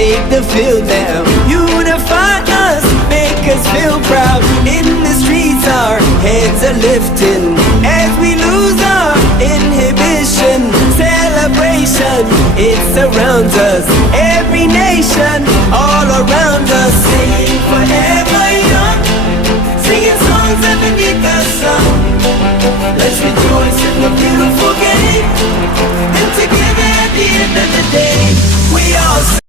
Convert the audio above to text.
take the field now. Unify us, make us feel proud. In the streets our heads are lifting as we lose our inhibition. Celebration, it surrounds us. Every nation, all around us. Singing forever young, singing songs underneath the sun. Let's rejoice in the beautiful game, and together at the end of the day, we all